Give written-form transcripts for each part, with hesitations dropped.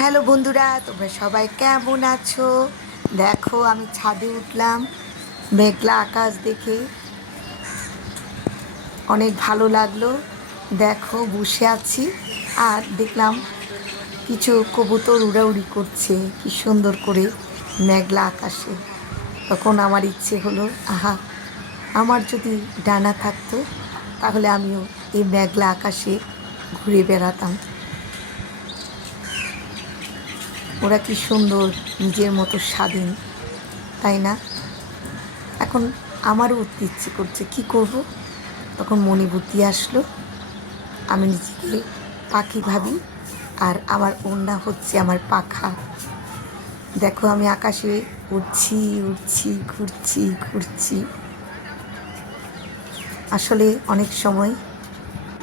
Hello বন্ধুরা, তোমরা সবাই কেমন আছো? দেখো আমি ছাদে উঠলাম, মেঘলা আকাশ দেখে অনেক ভালো লাগলো। দেখো বসে আছি আর দেখলাম কিছু কবুতর উড়াউড়ি করছে কি সুন্দর করে মেঘলা আকাশে। তখন আমার ইচ্ছে হলো, আহা, আমার যদি ডানা থাকতো তাহলে আমিও এই মেঘলা আকাশে ঘুরে বেড়াতাম। ওরা কি সুন্দর, নিজের মতো স্বাধীন, তাই না? এখন আমারও উঠতে ইচ্ছে করছে, কি করব? তখন মনে বুদ্ধি আসলো, আমি নিজেকে পাখি ভাবি আর আমার ওড়না হচ্ছে আমার পাখা। দেখো আমি আকাশে উড়ছি উড়ছি, ঘুরছি ঘুরছি। আসলে অনেক সময়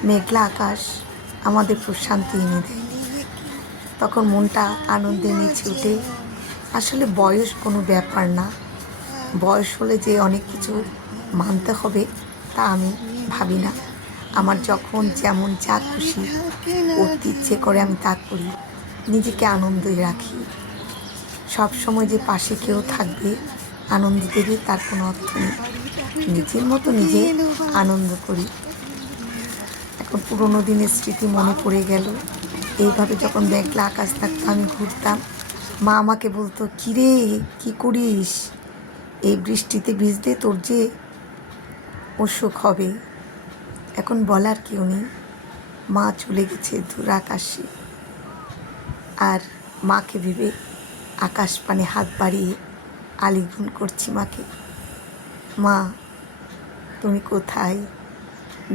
মেঘলা আকাশ আমাদের প্রশান্তি এনে দেয়, তখন মনটা আনন্দে নেচে ওঠে। আসলে বয়স কোনো ব্যাপার না, বয়স হলে যে অনেক কিছু মানতে হবে তা আমি ভাবি না। আমার যখন যেমন যা খুশি করতে ইচ্ছে করে আমি তা করি, নিজেকে আনন্দে রাখি। সব সময় যে পাশে কেউ থাকবে, আনন্দ দেবে, তার কোনো অর্থ নেই। নিজের মতো নিজে আনন্দ করি। এখন পুরোনো দিনের স্মৃতি মনে পড়ে গেল। এইভাবে যখন মেঘলা আকাশ থাকতো আমি ঘুরতাম, মা আমাকে বলতো, কিরে কি করিস, এই বৃষ্টিতে ভিজতে তোর যে অসুখ হবে। এখন বলার কেউ নেই, মা চলে গেছে দূর আকাশে। আর মাকে ভেবে আকাশ পানে হাত বাড়িয়ে আলিঙ্গন করছি মাকে। মা, তুমি কোথায়?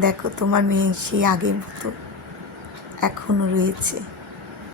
দেখো তোমার মেয়ে সেই আগের মতো এখনও রয়েছে।